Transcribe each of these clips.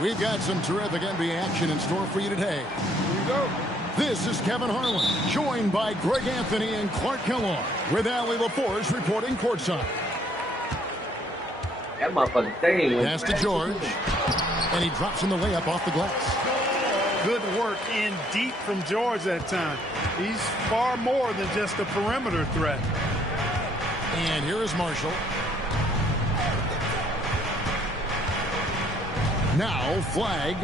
We've got some terrific NBA action in store for you today. Here we go. This is Kevin Harlan, joined by Greg Anthony and Clark Kellogg, with Allie LaForce reporting courtside. That motherfucker staying. Pass to George, and he drops in the layup off the glass. Good work in deep from George that time. He's far more than just a perimeter threat. And here is Marshall. Now flag.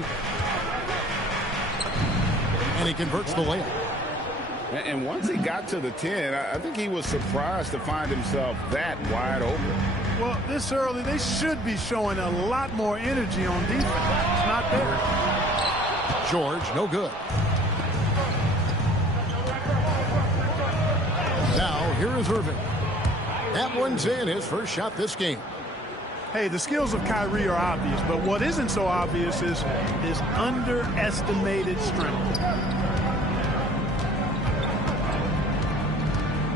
And he converts the layup. And once he got to the 10, I think he was surprised to find himself that wide open. Well, this early, they should be showing a lot more energy on defense. It's not there. George, no good. Now, here is Irving. That one's in, his first shot this game. Hey, the skills of Kyrie are obvious, but what isn't so obvious is his underestimated strength.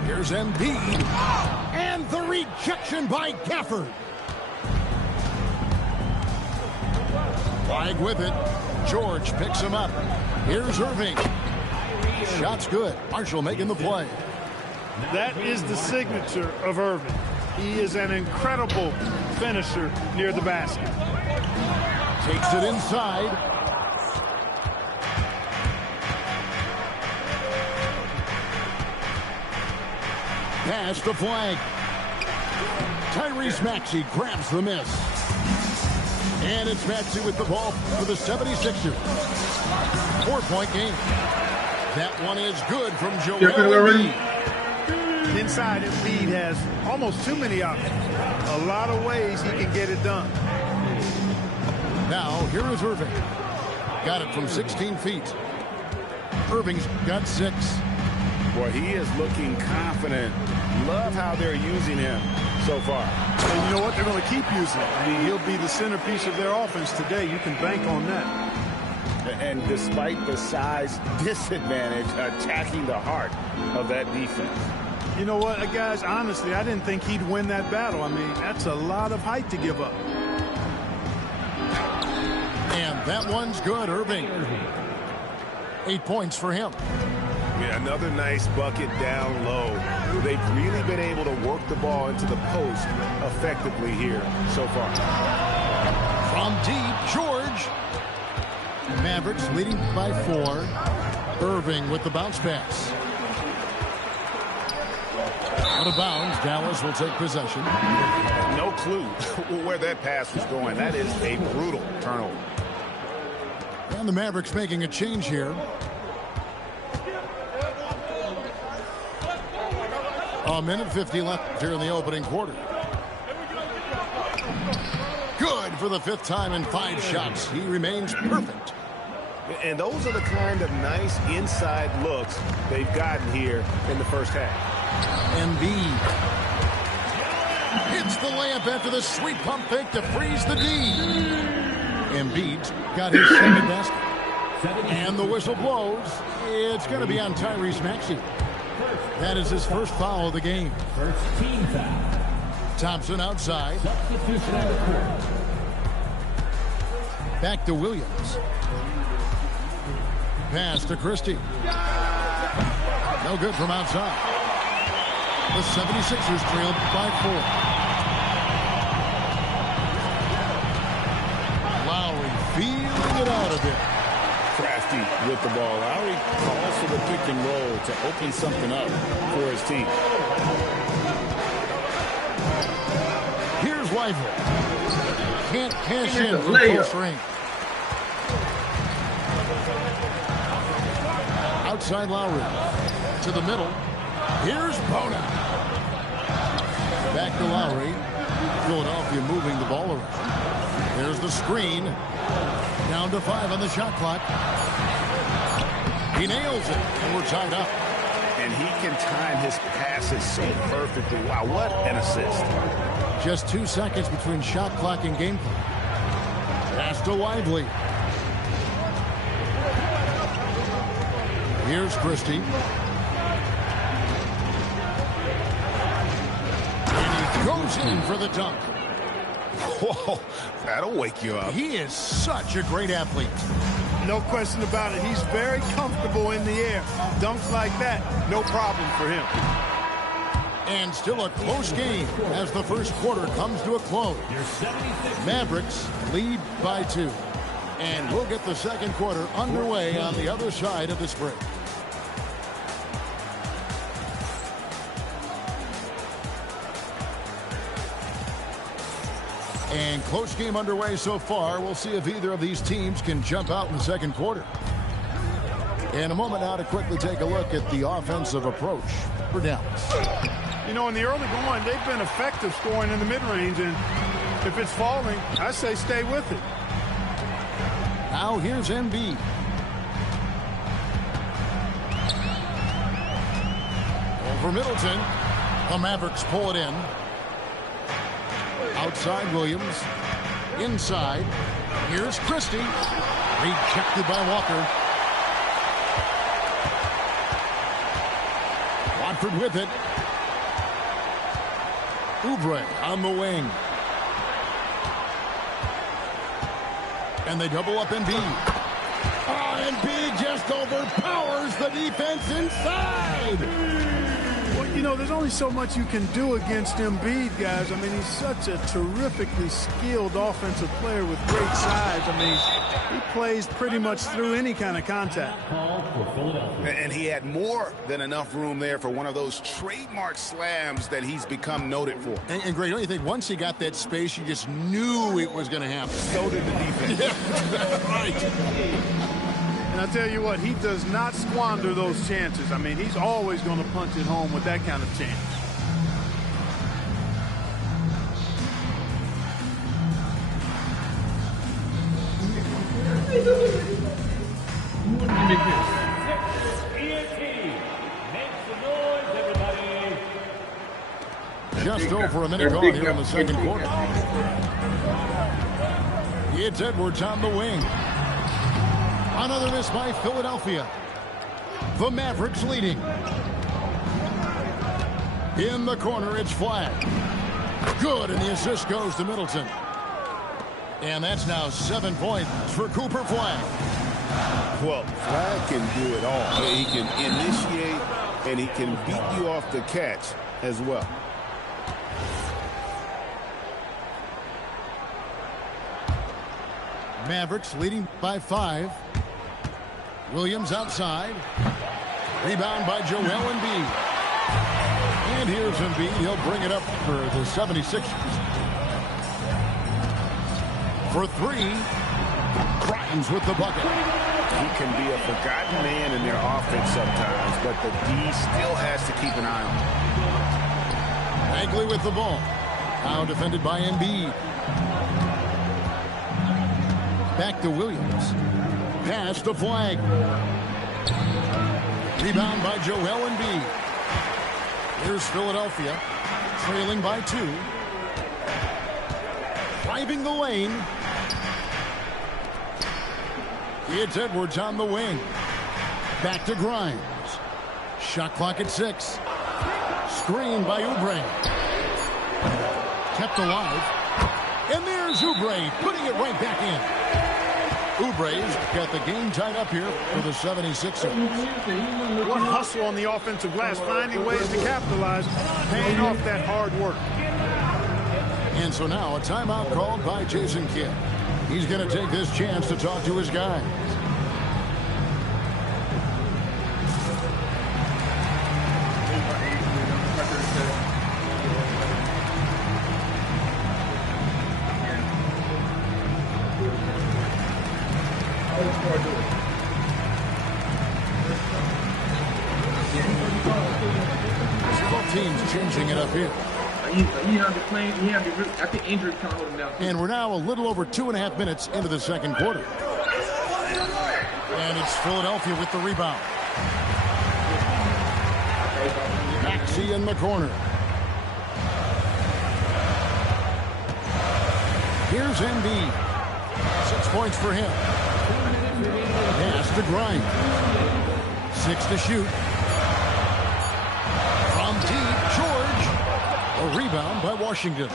Here's Embiid. And the rejection by Gafford. Flag with it. George picks him up. Here's Irving. Shot's good. Marshall making the play. That is the signature of Irving. He is an incredible finisher near the basket. Takes it inside. Pass the flag. Tyrese Maxey grabs the miss. And it's Maxey with the ball for the 76ers. 4-point game. That one is good from Joel Embiid. Inside, Embiid has almost too many options. A lot of ways he can get it done. Now, here is Irving. Got it from 16 feet. Irving's got 6. Boy, he is looking confident. Love how they're using him so far. And you know what? They're going to keep using him. I mean, he'll be the centerpiece of their offense today. You can bank on that. And despite the size disadvantage, attacking the heart of that defense. You know what, guys, honestly, I didn't think he'd win that battle. I mean, that's a lot of height to give up. And that one's good, Irving. 8 points for him. Yeah, another nice bucket down low. They've really been able to work the ball into the post effectively here so far. From deep, George. Mavericks leading by 4. Irving with the bounce pass. Out of bounds, Dallas will take possession. No clue where that pass was going. That is a brutal turnover. And the Mavericks making a change here. A minute 50 left here in the opening quarter. Good for the 5th time in 5 shots. He remains perfect. And those are the kind of nice inside looks they've gotten here in the first half. Embiid hits the layup after the sweet pump fake to freeze the D. Embiid's got his second basket. And the whistle blows. It's going to be on Tyrese Maxey. That is his first foul of the game. First team foul. Thompson outside. Substitution on the court. Back to Williams. Pass to Christie. No good from outside. The 76ers trailed by 4. Lowry feeling it out a bit. Crafty with the ball. Lowry calls for the pick and roll to open something up for his team. Here's Lively. Can't cash in from close range. Outside Lowry. To the middle. Here's Bona. Back to Lowry. Philadelphia moving the ball around. There's the screen. Down to 5 on the shot clock. He nails it, and we're tied up. And he can time his passes so perfectly. Wow, what an assist. Just 2 seconds between shot clock and game clock. Pass to Lively. Here's Christie. And he goes in for the dunk. Whoa, that'll wake you up. He is such a great athlete. No question about it. He's very comfortable in the air. Dunks like that, no problem for him. And still a close game as the first quarter comes to a close. Mavericks lead by 2. And we'll get the second quarter underway on the other side of this break. And close game underway so far. We'll see if either of these teams can jump out in the second quarter. In a moment now to quickly take a look at the offensive approach for Dallas. You know, in the early going, they've been effective scoring in the mid-range, and if it's falling, I say stay with it. Now here's Embiid. Over Middleton. The Mavericks pull it in. Outside Williams. Inside. Here's Christie. Rejected by Walker. Watford with it. Oubre on the wing. And they double up Embiid. Oh, Embiid just overpowers the defense inside. Well, you know, there's only so much you can do against Embiid, guys. I mean, he's such a terrifically skilled offensive player with great size. I mean, he plays pretty much through any kind of contact. And he had more than enough room there for one of those trademark slams that he's become noted for. And Greg, don't you think once he got that space, you just knew it was going to happen? So did the defense. Yeah, right. And I tell you what, he does not squander those chances. I mean, he's always going to punch it home with that kind of chance. Just over a minute gone here in the second quarter. It's Edwards on the wing. Another miss by Philadelphia. The Mavericks leading. In the corner, it's Flag. Good, and the assist goes to Middleton. And that's now 7 points for Cooper Flag. Well, Flag can do it all. He can initiate, and he can beat you off the catch as well. Mavericks leading by 5. Williams outside. Rebound by Joel Embiid. And here's Embiid. He'll bring it up for the 76ers. For 3. Grimes with the bucket. He can be a forgotten man in their offense sometimes, but the D still has to keep an eye on him. Bagley with the ball. Now defended by Embiid. Back to Williams. Pass to Flag. Rebound by Joel Embiid. Here's Philadelphia, trailing by 2. Driving the lane. It's Edwards on the wing. Back to Grimes. Shot clock at 6. Screen by Oubre. Kept alive. And there's Oubre putting it right back in. Oubre's got the game tied up here for the 76ers. What hustle on the offensive glass, finding ways to capitalize, paying off that hard work. And so now a timeout called by Jason Kidd. He's going to take this chance to talk to his guys. Both teams changing it up here. I think injury kind of hold him down. And we're now a little over 2.5 minutes into the second quarter. And it's Philadelphia with the rebound. Maxey in the corner. Here's Embiid. 6 points for him. Pass to Grimes. 6 to shoot. From deep, George. A rebound by Washington.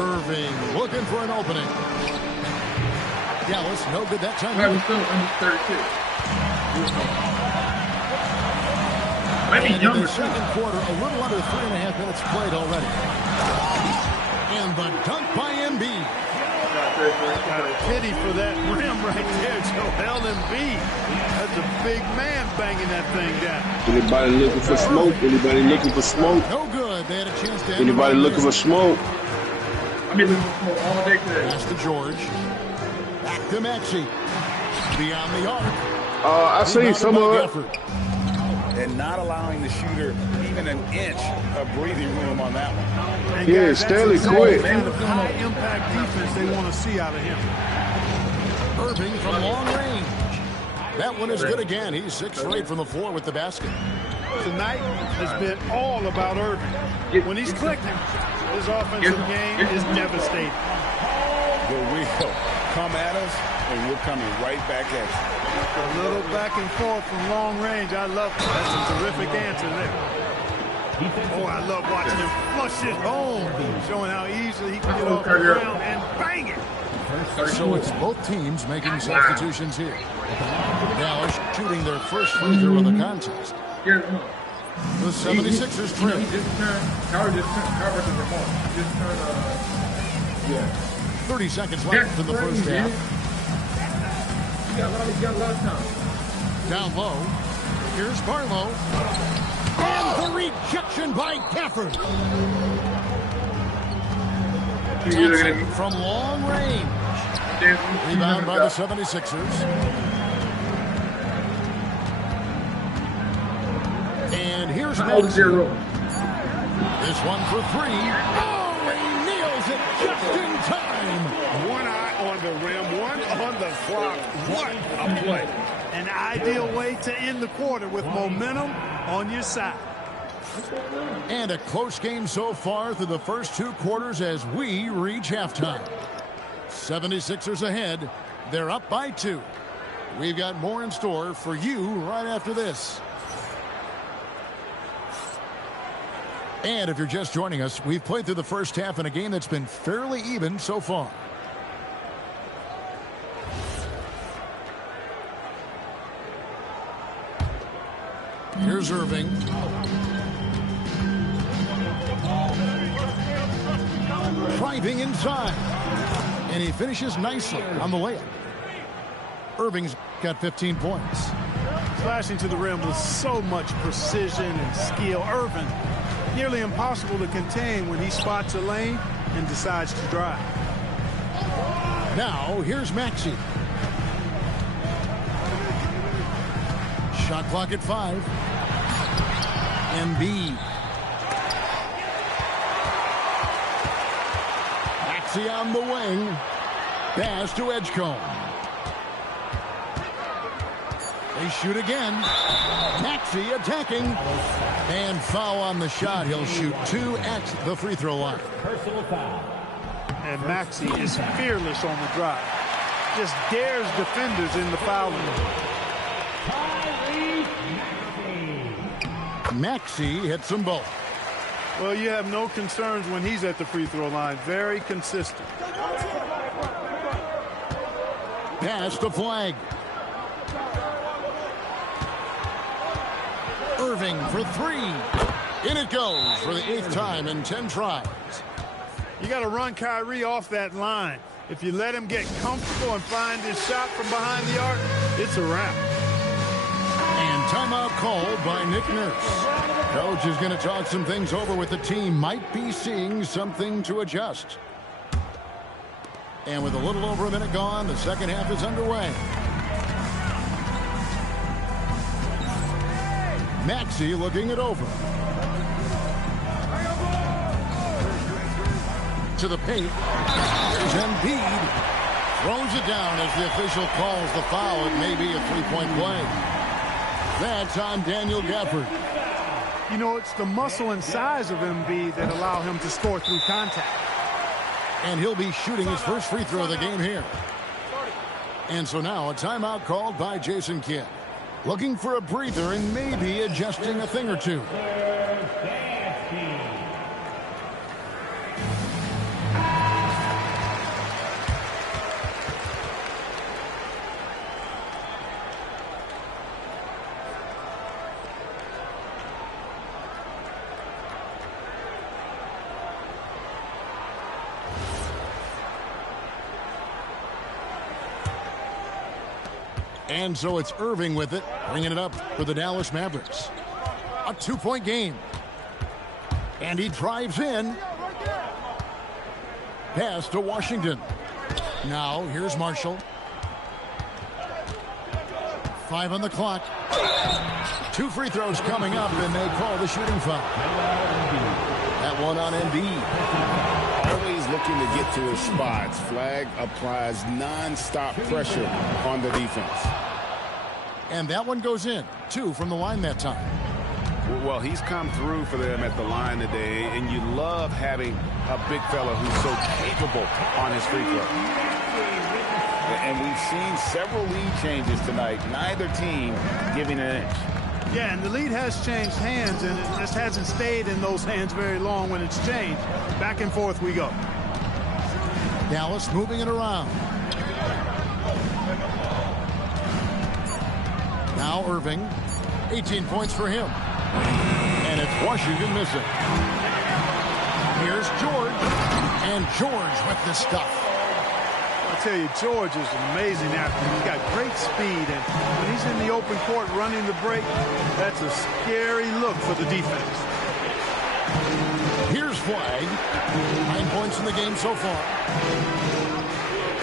Irving looking for an opening. Dallas, no good that time. We're still under 32. Maybe And in the second quarter, a little under 3.5 minutes played already. And the dunk by Embiid. Got a pity for that rim right there, Joel Embiid. That's a big man banging that thing down. Anybody looking for smoke? Anybody looking for smoke? No good. They had a chance to. Anybody looking for smoke? I've been looking for smoke all day today. Pass to George. Back to Maxey. Beyond the arc. I see some of it. And not allowing the shooter even an inch of breathing room on that one. And Yeah, guys, Stanley that's quick. the kind of high-impact defense they want to see out of him. Irving from long range. That one is good again. He's 6 for 8 from the floor with the basket. Tonight has been all about Irving. When he's clicking, his offensive game is devastating. The wheel come at us, and we're coming right back at you. A little back and forth from long range. I love it. That's a terrific answer there. Oh, I love watching him flush it home, showing how easily he can get off the ground and bang it. So it's both teams making substitutions here. Dallas shooting their first free throw of the contest. The 76ers trip. He just turned, Howard just turned, Howard the remote. He just turned, yeah. 30 seconds left in the first half. He got a lot of time. Down low. Here's Barlow. And the rejection by Gafford. Thompson from long range. Rebound by the 76ers. And here's Maxey. This one for 3. Oh, he nails it just in time. One eye on the rim, one on the clock. What a play. An ideal way to end the quarter with momentum on your side. And a close game so far through the first 2 quarters as we reach halftime. 76ers ahead. They're up by 2. We've got more in store for you right after this. And if you're just joining us, we've played through the first half in a game that's been fairly even so far. Here's Irving. Driving inside. And he finishes nicely on the layup. Irving's got 15 points. Slashing to the rim with so much precision and skill. Irving, nearly impossible to contain when he spots a lane and decides to drive. Now, here's Maxey. Shot clock at 5. Embiid. Maxey on the wing. Pass to Edgecombe. They shoot again. Maxey attacking. And foul on the shot. He'll shoot 2 at the free throw line. Personal foul. And Maxey is fearless on the drive. Just dares defenders in the foul line. Maxey hits them both. Well, you have no concerns when he's at the free throw line. Very consistent. Pass to Flag. Irving for 3. In it goes for the 8th time in 10 tries. You got to run Kyrie off that line. If you let him get comfortable and find his shot from behind the arc, it's a wrap. And timeout called by Nick Nurse. Coach is going to talk some things over with the team. Might be seeing something to adjust. And with a little over a minute gone, the second half is underway. Maxey looking it over. To the paint. There's Embiid. Throws it down as the official calls the foul. It may be a 3-point play. That's on Daniel Gafford. You know, it's the muscle and size of Embiid that allow him to score through contact. And he'll be shooting his first free throw of the game here. And so now a timeout called by Jason Kidd. Looking for a breather and maybe adjusting a thing or two. And so it's Irving with it, bringing it up for the Dallas Mavericks. A 2-point game. And he drives in. Pass to Washington. Now, here's Marshall. 5 on the clock. 2 free throws coming up, and they call the shooting foul. That one on Embiid. Always looking to get to his spots. Flag applies non-stop pressure on the defense. And that one goes in. 2 from the line that time. Well, he's come through for them at the line today, and you love having a big fella who's so capable on his free throw. And we've seen several lead changes tonight. Neither team giving an inch. Yeah, and the lead has changed hands, and it just hasn't stayed in those hands very long when it's changed. Back and forth we go. Dallas moving it around. Now Irving. 18 points for him. And it's Washington missing. Here's George. And George with the stuff. I tell you, George is an amazing athlete. He's got great speed, and when he's in the open court running the break, that's a scary look for the defense. Here's Flag. 9 points in the game so far.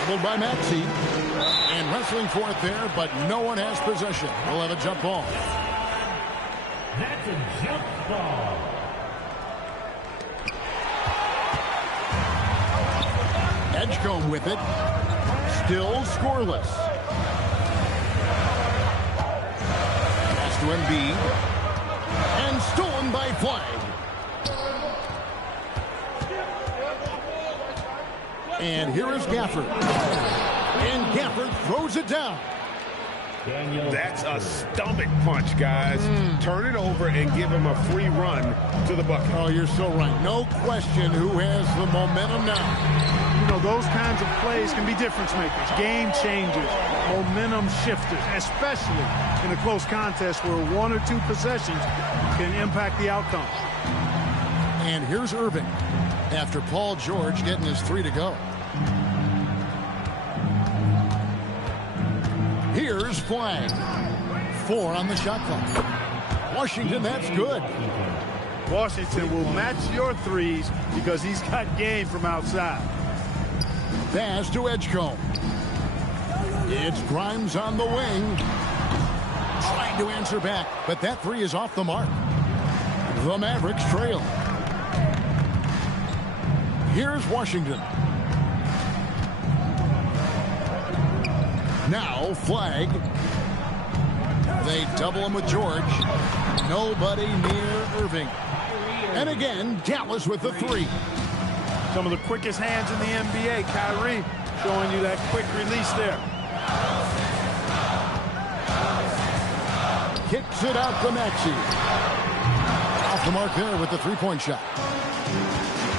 Doubled by Maxey. And wrestling for it there, but no one has possession. We'll have a jump ball. That's a jump ball. Edgecombe with it. Still scoreless. Pass to Embiid. And stolen by Flag. And here is Gafford. And Gafford throws it down. That's a stomach punch, guys. Turn it over and give him a free run to the bucket. Oh, you're so right. No question who has the momentum now. You know, those kinds of plays can be difference makers, game changers, momentum shifters, especially in a close contest where 1 or 2 possessions can impact the outcome. And here's Irving after Paul George getting his 3 to go. Here's Flag. 4 on the shot clock. Washington, that's good. Washington will match your threes because he's got game from outside. Pass to Edgecombe. It's Grimes on the wing. Trying to answer back, but that 3 is off the mark. The Mavericks trail. Here's Washington. Now Flag. They double him with George. Nobody near Irving. And again, Dallas with the 3. Some of the quickest hands in the NBA. Kyrie showing you that quick release there. Kicks it out to Maxey. Off the mark there with the 3-point shot.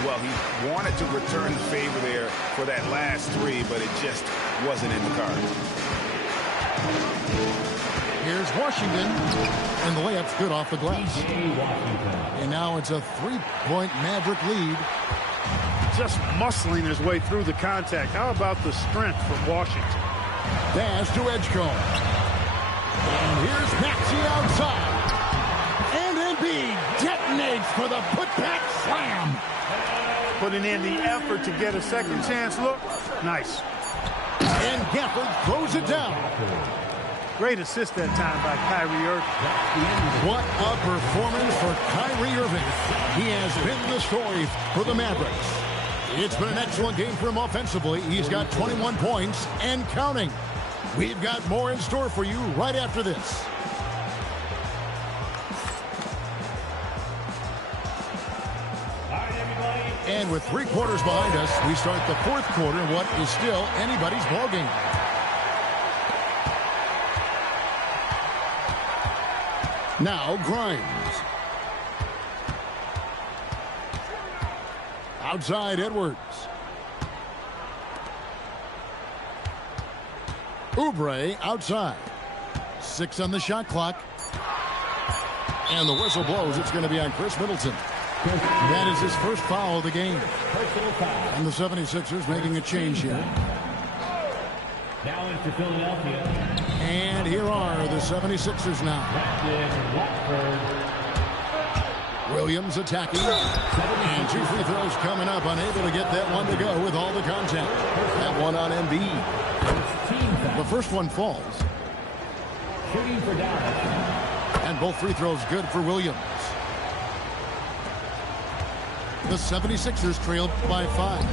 Well, he wanted to return the favor there for that last 3, but it just wasn't in the cards. Here's Washington, and the layup's good off the glass. And now it's a 3-point Maverick lead. Just muscling his way through the contact. How about the strength from Washington? Pass to Edgecombe. And here's Maxey outside. And Embiid detonates for the putback slam. Putting in the effort to get a second chance look. Nice. And Gafford throws it down. Great assist that time by Kyrie Irving. What a performance for Kyrie Irving. He has been the story for the Mavericks. It's been an excellent game for him offensively. He's got 21 points and counting. We've got more in store for you right after this. And with 3 quarters behind us, we start the 4th quarter in what is still anybody's ballgame. Now Grimes. Outside Edwards. Oubre outside. 6 on the shot clock. And the whistle blows. It's going to be on Chris Middleton. That is his first foul of the game. And the 76ers making a change here. Now in for Philadelphia. And here are the 76ers now. Williams attacking. And 2 free throws coming up. Unable to get that one to go with all the contact. That one on Embiid. The first one falls. Shooting for Dallas. And both free throws good for Williams. The 76ers trailed by 5.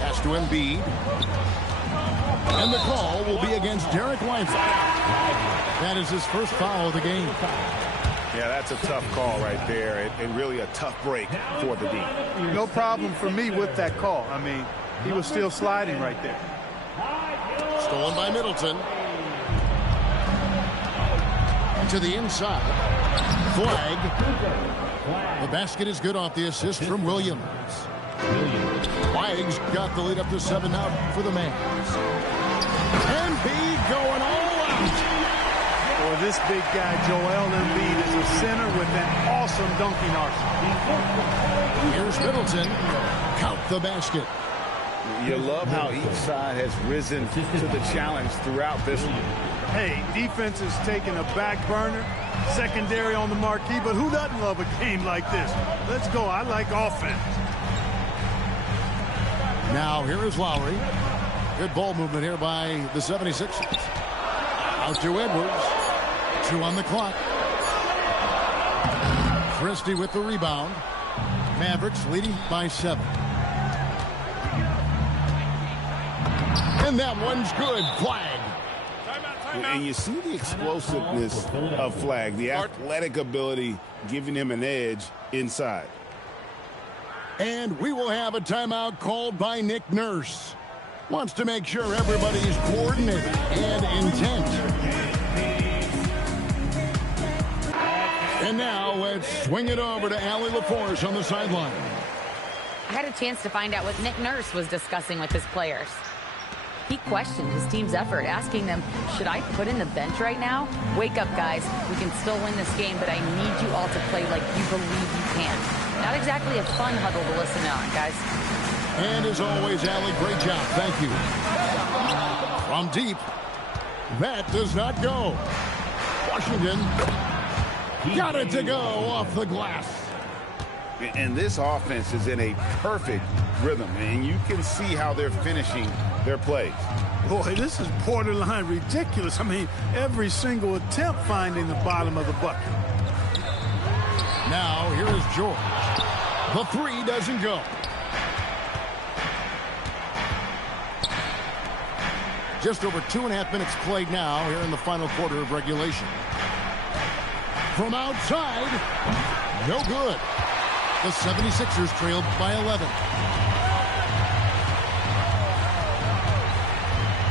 Pass to Embiid. And the call will be against Derek White. That is his first foul of the game. Yeah, that's a tough call right there, and really a tough break for the D. No problem for me with that call. I mean, he was still sliding right there. Stolen by Middleton. To the inside. Flag. The basket is good off the assist from Williams. Flag's got the lead up to 7 now for the Mavs. Embiid going all out. Boy, this big guy, Joel Embiid, is a center with an awesome dunking arsenal. Here's Middleton. Count the basket. You love how each side has risen to the challenge throughout this one. Hey, defense is taking a back burner, secondary on the marquee, but who doesn't love a game like this? Let's go. I like offense. Now here is Lowry. Good ball movement here by the 76ers. Out to Edwards. 2 on the clock. Christie with the rebound. Mavericks leading by 7. And that one's good. Flag. And you see the explosiveness of Flag, the athletic ability giving him an edge inside. And we will have a timeout called by Nick Nurse. Wants to make sure everybody's coordinated and intent. And now let's swing it over to Allie LaForce on the sideline. I had a chance to find out what Nick Nurse was discussing with his players. He questioned his team's effort, asking them, should I put in the bench right now? Wake up, guys. We can still win this game, but I need you all to play like you believe you can. Not exactly a fun huddle to listen on, guys. And as always, Allie, great job. Thank you. From deep, that does not go. Washington got it to go off the glass. And this offense is in a perfect rhythm, and you can see how they're finishing their plays. Boy, this is borderline ridiculous. I mean, every single attempt finding the bottom of the bucket. Now, here is George. The 3 doesn't go. Just over 2.5 minutes played now here in the final quarter of regulation. From outside, no good. The 76ers trailed by 11.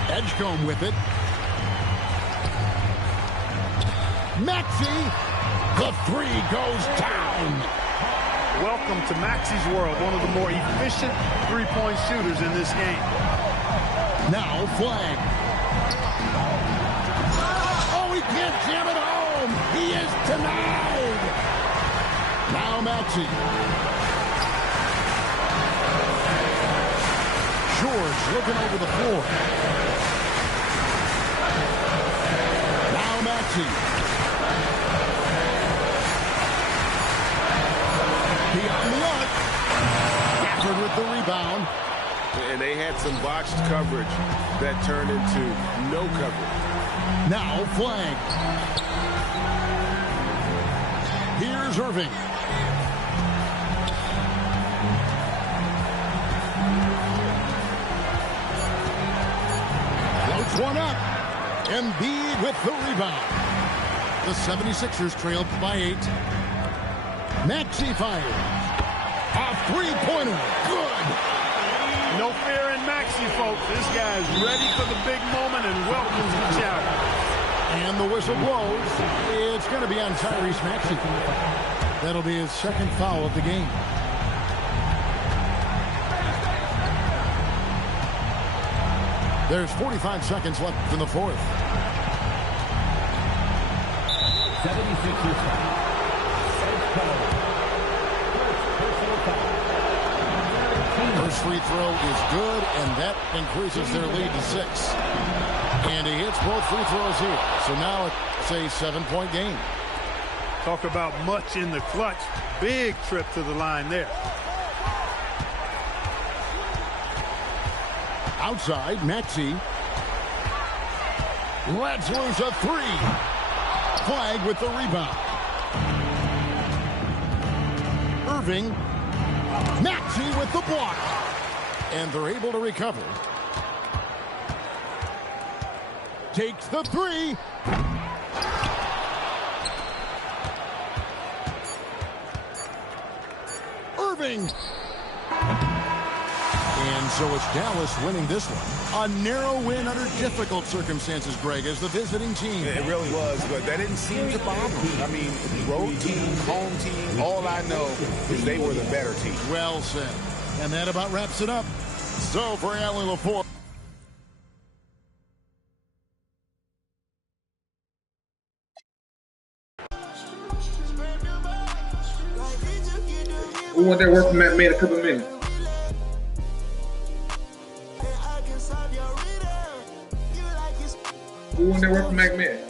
Edgecombe with it. Maxey, the 3 goes down. Welcome to Maxey's world, one of the more efficient three-point shooters in this game. Now Flag. Oh, he can't jam it home. He is denied. Now Maxey. George looking over the floor. Now Maxey. Beyond the arc. Gafford with the rebound. And they had some botched coverage that turned into no coverage. Now Flag. Here's Irving. Floats one up. Embiid with the rebound. The 76ers trailed by 8. Maxey fires. A three-pointer. Good. No fear in Maxey, folks. This guy's ready for the big moment and welcomes the challenge. And the whistle blows. It's going to be on Tyrese Maxey. That'll be his second foul of the game. There's 45 seconds left in the fourth. 76ers foul. First free throw is good, and that increases their lead to 6. And he hits both free throws here. So now it's a 7-point game. Talk about much in the clutch. Big trip to the line there. Outside, Maxey. Lets loose a 3. Flag with the rebound. Irving. Maxey with the block. And they're able to recover. Takes the 3. Irving. And so it's Dallas winning this one. A narrow win under difficult circumstances, Greg, as the visiting team. It really was, but that didn't seem to bother them. I mean, road team, home team, all I know is they were the better team. Well said. And that about wraps it up. So for Allie LaForce. We want that work from Mack Med a couple minutes. We want that work from Mack Med.